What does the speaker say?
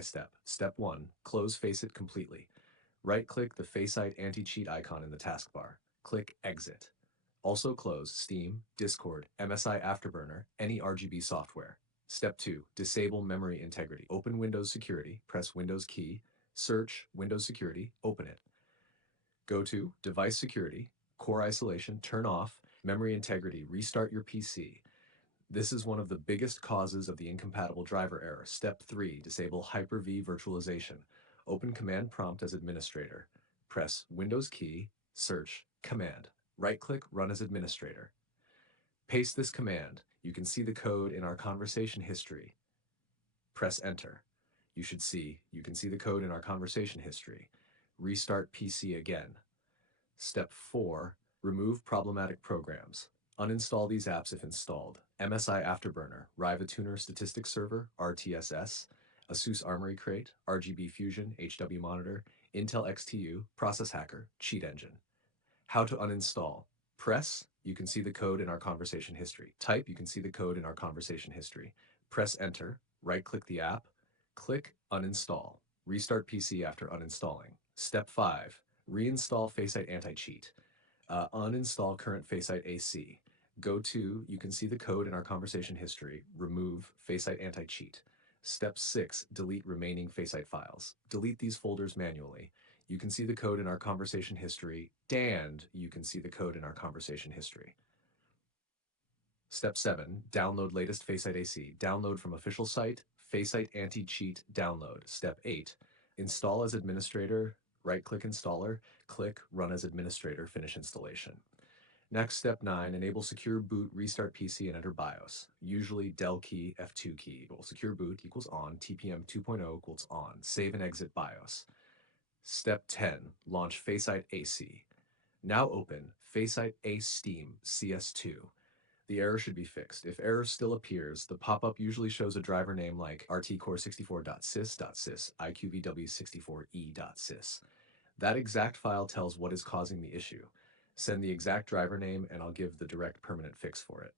Step. Step 1. Close FACEIT completely. Right-click the FACEIT Anti-Cheat icon in the taskbar. Click Exit. Also close Steam, Discord, MSI Afterburner, any RGB software. Step 2. Disable memory integrity. Open Windows Security, press Windows key, search Windows Security, open it. Go to Device Security, Core Isolation, turn off, Memory Integrity, restart your PC. This is one of the biggest causes of the incompatible driver error. Step 3. Disable Hyper-V virtualization. Open Command Prompt as administrator. Press Windows key, search, Command. Right-click, Run as administrator. Paste this command. You can see the code in our conversation history. Press Enter. You can see the code in our conversation history. Restart PC again. Step 4. Remove problematic programs. Uninstall these apps if installed. MSI Afterburner, Riva Tuner Statistics Server, RTSS, ASUS Armory Crate, RGB Fusion, HW Monitor, Intel XTU, Process Hacker, Cheat Engine. How to uninstall. Press, you can see the code in our conversation history. Type, you can see the code in our conversation history. Press Enter, right-click the app, click Uninstall. Restart PC after uninstalling. Step 5. Reinstall FACEIT Anti-Cheat. Uninstall current FACEIT AC. Go to, you can see the code in our conversation history. Remove FACEIT Anti-Cheat. Step 6. Delete remaining FACEIT files. Delete these folders manually. You can see the code in our conversation history, and you can see the code in our conversation history. Step 7. Download latest FACEIT AC. Download from official site, FACEIT Anti-Cheat download. Step 8. Install as administrator. Right-click Installer, click Run as administrator, finish installation. Next, step 9, enable secure boot, restart PC, and enter BIOS. Usually del key, F2 key equals secure boot equals on, TPM 2.0 equals on, save and exit BIOS. Step 10, launch FACEIT AC. Now open FACEIT AC Steam CS2. The error should be fixed. If error still appears, the pop-up usually shows a driver name like rtcore64.sys.sys, iqvw64e.sys. That exact file tells what is causing the issue. Send the exact driver name and I'll give the direct permanent fix for it.